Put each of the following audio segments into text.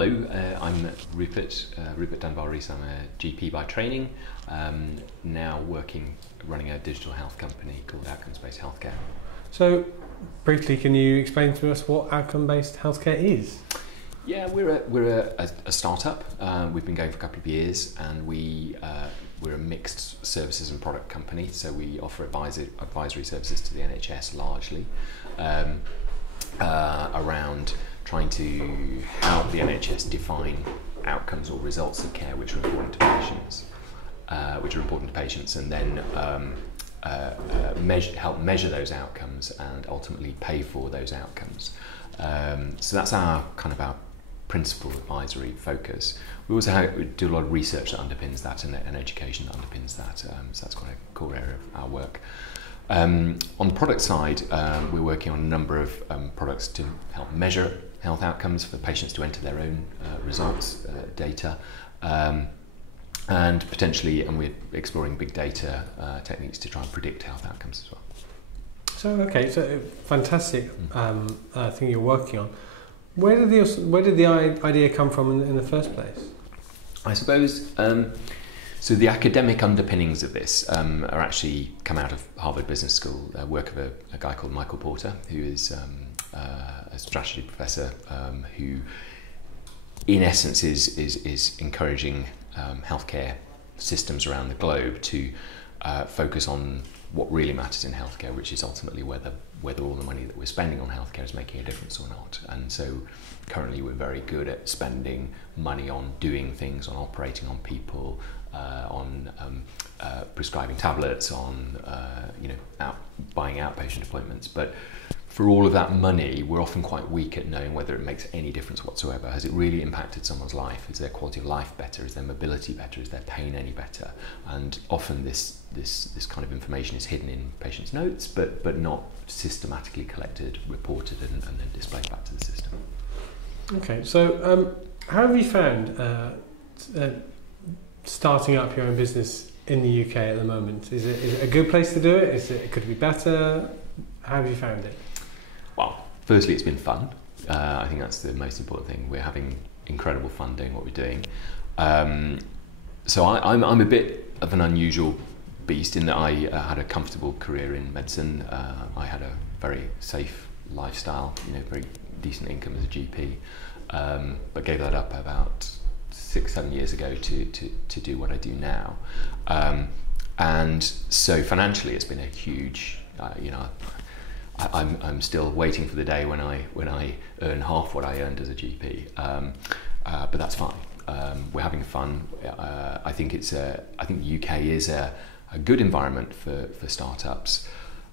Hello, I'm Rupert Dunbar Rees. I'm a GP by training, now running a digital health company called Outcomes-Based Healthcare. So, briefly, can you explain to us what outcome-based healthcare is? Yeah, we're a startup. We've been going for a couple of years, and we're a mixed services and product company. So we offer advisory services to the NHS largely, around trying to help the NHS define outcomes or results of care which are important to patients, and then help measure those outcomes and ultimately pay for those outcomes. So that's our principal advisory focus. We also do a lot of research that underpins that and education that underpins that, so that's quite a core area of our work. On the product side, we're working on a number of products to help measure health outcomes for patients to enter their own results, data, and we're exploring big data techniques to try and predict health outcomes as well. So fantastic thing you're working on. Where did the idea come from in the first place? I suppose, so the academic underpinnings of this are actually come out of Harvard Business School, work of a guy called Michael Porter, who is a strategy professor who in essence is encouraging healthcare systems around the globe to focus on what really matters in healthcare, which is ultimately whether all the money that we're spending on healthcare is making a difference or not. And so currently we're very good at spending money on doing things, on operating on people, on prescribing tablets, on buying outpatient appointments. But for all of that money, we're often quite weak at knowing whether it makes any difference whatsoever. Has it really impacted someone's life? Is their quality of life better? Is their mobility better? Is their pain any better? And often this kind of information is hidden in patients' notes, but not systematically collected, reported, and then displayed back to the system. Okay, so how have you found starting up your own business in the UK at the moment? Is it a good place to do it? Could it be better? How have you found it? Well, firstly, it's been fun. I think that's the most important thing. We're having incredible fun doing what we're doing. So I'm a bit of an unusual beast in that I had a comfortable career in medicine. I had a very safe lifestyle, very decent income as a GP, but gave that up about 6-7 years ago to do what I do now. And so financially, it's been a huge, I'm still waiting for the day when I earn half what I earned as a GP, but that's fine. We're having fun. I think the UK is a good environment for startups.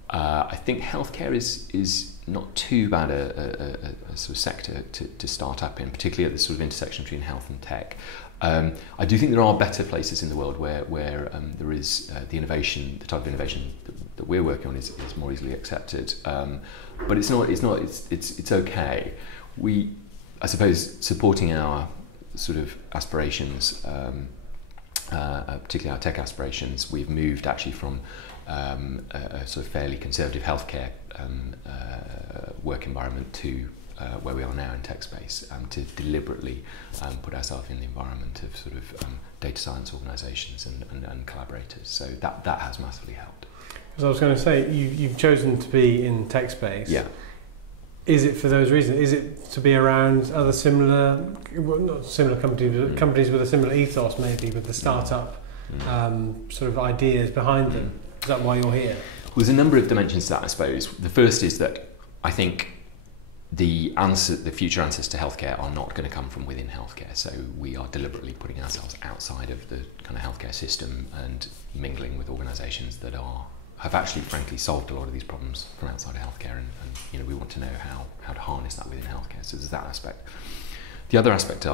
I think healthcare is not too bad a sort of sector to start up in, particularly at the sort of intersection between health and tech. I do think there are better places in the world where there is the innovation, the type of innovation that we're working on is more easily accepted. But it's okay. I suppose, supporting our sort of aspirations, particularly our tech aspirations, we've moved actually from a sort of fairly conservative healthcare work environment to where we are now in tech space, to deliberately put ourselves in the environment of sort of data science organisations and collaborators. So that has massively helped. As I was going to say, you've chosen to be in tech space. Yeah. Is it for those reasons? Is it to be around other similar, well, not similar companies, but companies with a similar ethos, maybe, with the startup sort of ideas behind them? Is that why you're here? Well, there's a number of dimensions to that, I suppose. The first is that I think the future answers to healthcare are not going to come from within healthcare. So we are deliberately putting ourselves outside of the kind of healthcare system and mingling with organisations that have actually, frankly, solved a lot of these problems from outside of healthcare, and we want to know how to harness that within healthcare. So there's that aspect. The other aspect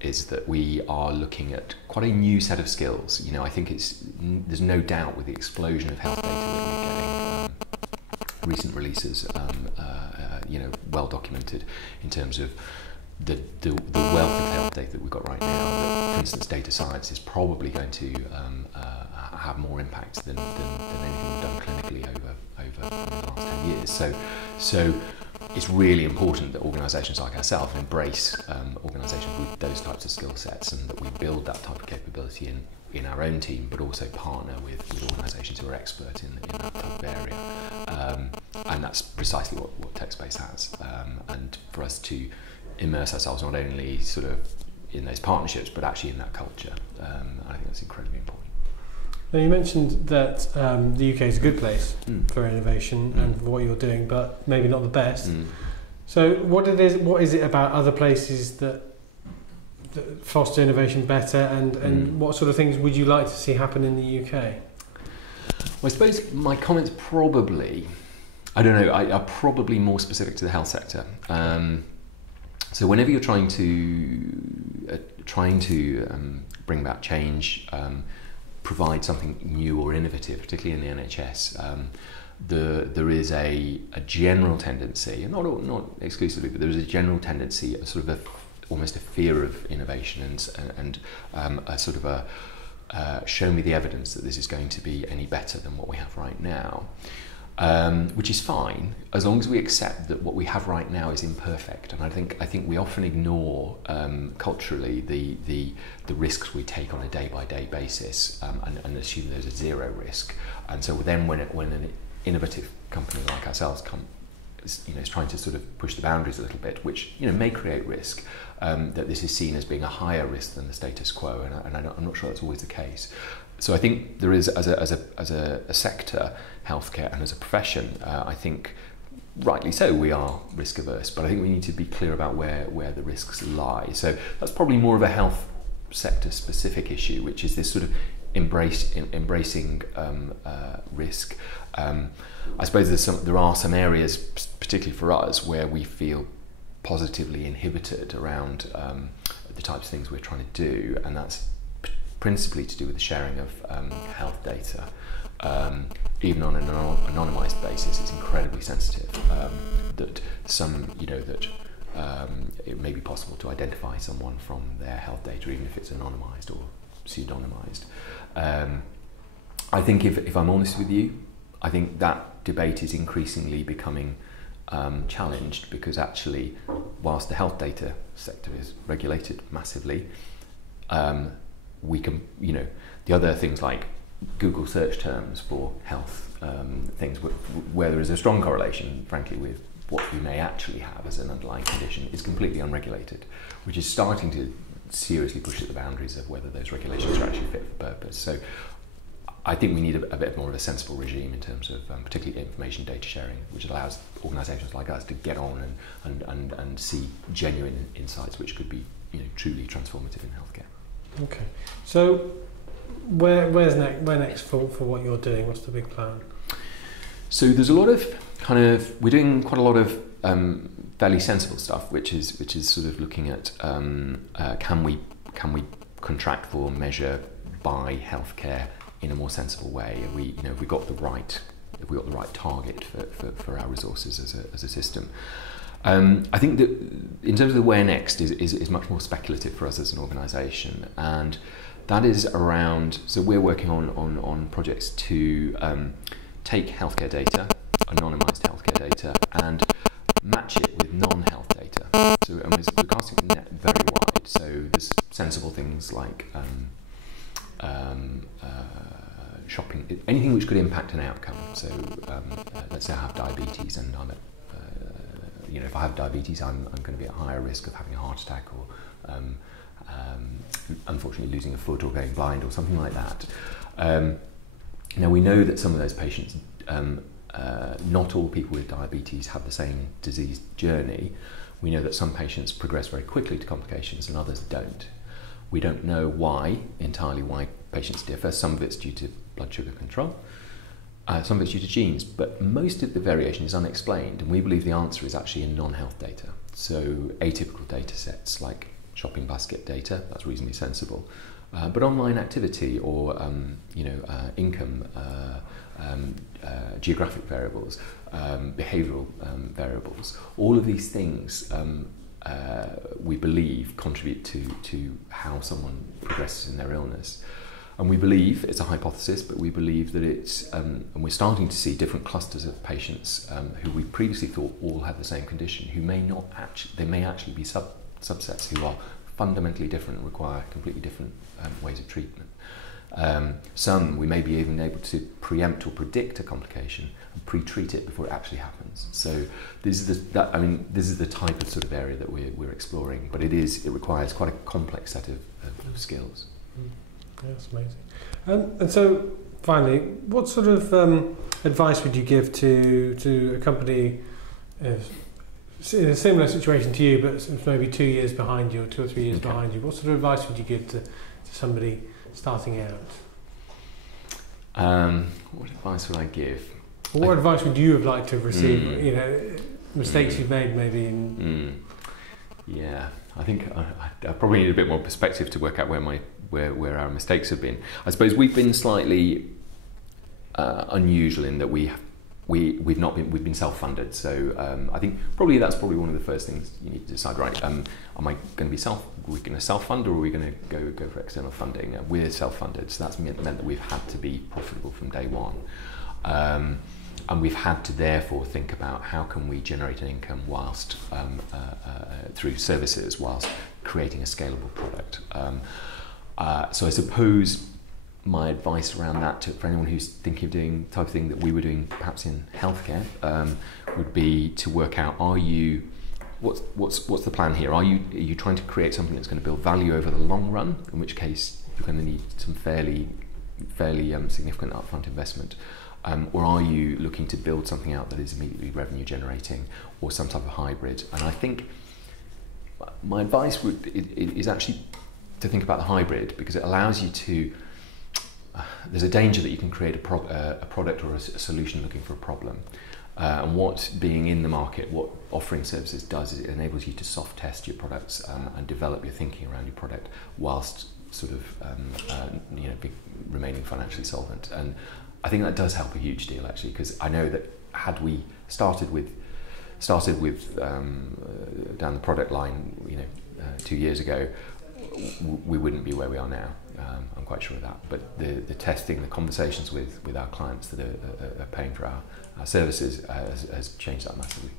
is that we are looking at quite a new set of skills. I think there's no doubt with the explosion of health data that we're getting, recent releases, well documented in terms of the wealth of health data that we've got right now. That, for instance, data science is probably going to have more impact than anything we've done clinically over the last 10 years. So it's really important that organisations like ourselves embrace organisations with skill sets, and that we build that type of capability in our own team, but also partner with organisations who are expert in that type of area. And that's precisely what TechSpace has. And for us to immerse ourselves not only sort of in those partnerships, but actually in that culture, I think that's incredibly important. Now, you mentioned that the UK is a good place for innovation and for what you're doing, but maybe not the best. So what is it about other places that foster innovation better, and what sort of things would you like to see happen in the UK? Well, I suppose my comments probably, I don't know, are probably more specific to the health sector. So whenever you're trying to bring about change, provide something new or innovative, particularly in the NHS, there is a general tendency, and not exclusively, but there is a general tendency, a sort of almost a fear of innovation, and a sort of a show me the evidence that this is going to be any better than what we have right now, which is fine as long as we accept that what we have right now is imperfect. And I think we often ignore culturally the risks we take on a day-by-day basis, and assume there's a zero risk. And so then when an innovative company like ourselves is trying to sort of push the boundaries a little bit, which may create risk, that this is seen as being a higher risk than the status quo, and I'm not sure that's always the case. So I think there is, as a sector, healthcare, and as a profession, I think rightly so we are risk averse, but I think we need to be clear about where the risks lie. So that's probably more of a health sector specific issue, which is this sort of embracing risk. I suppose there are some areas, particularly for us, where we feel positively inhibited around the types of things we're trying to do, and that's principally to do with the sharing of health data. Even on an anonymised basis, it's incredibly sensitive. That it may be possible to identify someone from their health data, even if it's anonymised or pseudonymised. I think, if I'm honest with you, I think that debate is increasingly becoming challenged, because actually, whilst the health data sector is regulated massively, we can, the other things like Google search terms for health things, where there is a strong correlation, frankly, with what you may actually have as an underlying condition, is completely unregulated, which is starting to seriously push at the boundaries of whether those regulations are actually fit for purpose. So I think we need a bit more of a sensible regime in terms of particularly information data sharing, which allows organisations like us to get on and see genuine insights which could be truly transformative in healthcare. Okay, so where next for what you're doing? What's the big plan? So there's a lot of we're doing quite a lot of fairly sensible stuff, which is sort of looking at can we contract for, measure, buy healthcare in a more sensible way? Have we got the right target for our resources as a system? I think that in terms of the where next is much more speculative for us as an organisation, and that is around. So we're working on projects to take healthcare data, anonymised healthcare data, and match it with non-health data. So we're casting the net very wide. So there's sensible things like shopping, anything which could impact an outcome. So let's say I have diabetes, and if I have diabetes, I'm going to be at higher risk of having a heart attack, or unfortunately losing a foot, or going blind, or something like that. Now we know that some of those patients, not all people with diabetes have the same disease journey. We know that some patients progress very quickly to complications and others don't. We don't know entirely why patients differ. Some of it's due to blood sugar control, some of it's due to genes, but most of the variation is unexplained, and we believe the answer is actually in non-health data. So atypical data sets like shopping basket data, that's reasonably sensible, but online activity or income, geographic variables, behavioural variables, all of these things we believe contribute to how someone progresses in their illness. And we believe, it's a hypothesis, but we believe that it's, and we're starting to see different clusters of patients who we previously thought all had the same condition, who may not actually, they may actually be subsets who are fundamentally different and require completely different ways of treatment. Some we may be even able to preempt or predict a complication and pre-treat it before it actually happens. So this is the type of sort of area that we're exploring, but it requires quite a complex set of skills. Yeah, that's amazing. And so finally, what sort of advice would you give to a company in a similar situation to you, but maybe 2 years behind you or 2 or 3 years behind you? What sort of advice would you give to somebody starting out? What advice would I give? Or what advice would you have liked to have received? You know, mistakes you've made maybe. Yeah, I think I probably need a bit more perspective to work out where our mistakes have been. I suppose we've been slightly unusual in that we've been self-funded. So I think that's probably one of the first things you need to decide. Right, am I going to are we going to self-fund, or are we going to go for external funding? We're self-funded, so that's meant that we've had to be profitable from day one, and we've had to therefore think about how can we generate an income whilst through services, whilst creating a scalable product. So I suppose my advice around that for anyone who's thinking of doing the type of thing that we were doing perhaps in healthcare would be to work out, what's the plan here? Are you trying to create something that's going to build value over the long run, in which case you're going to need some fairly significant upfront investment, or are you looking to build something out that is immediately revenue generating, or some type of hybrid? And I think my advice is actually to think about the hybrid, because it allows you to there's a danger that you can create a product or a solution looking for a problem. And what being in the market, what offering services does, is it enables you to soft test your products and develop your thinking around your product whilst sort of remaining financially solvent. And I think that does help a huge deal, actually, because I know that had we started with down the product line 2 years ago, we wouldn't be where we are now. I'm quite sure of that. But the testing, the conversations with our clients that are paying for our services has changed that massively.